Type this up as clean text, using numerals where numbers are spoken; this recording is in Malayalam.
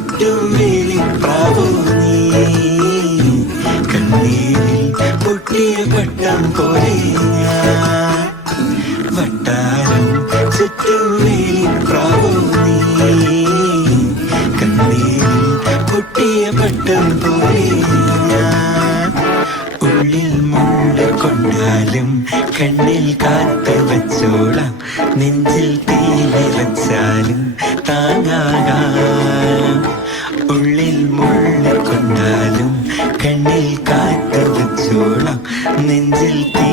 ചുറ്റും വേലിപ്രാവോ നീ, കണ്ണീരിൽ പൊട്ടിയ പട്ടം പോലെ ഞാൻ. വട്ടാരം ചുറ്റും വേലിപ്രാവോ നീ, കണ്ണീരിൽ പൊട്ടിയ പട്ടം പോലെ ഞാൻ. ഉള്ളിൽ മുള്ള കൊണ്ടാലും കണ്ണിൽ കാത്തു വച്ചോളാം, നെഞ്ചിൽ തീ നിറച്ചാലും താങ്ങാകാം. ഉള്ളിൽ മുള്ള കൊണ്ടാലും കണ്ണിൽ കാത്തു വച്ചോളാം, നെഞ്ചിൽ തീ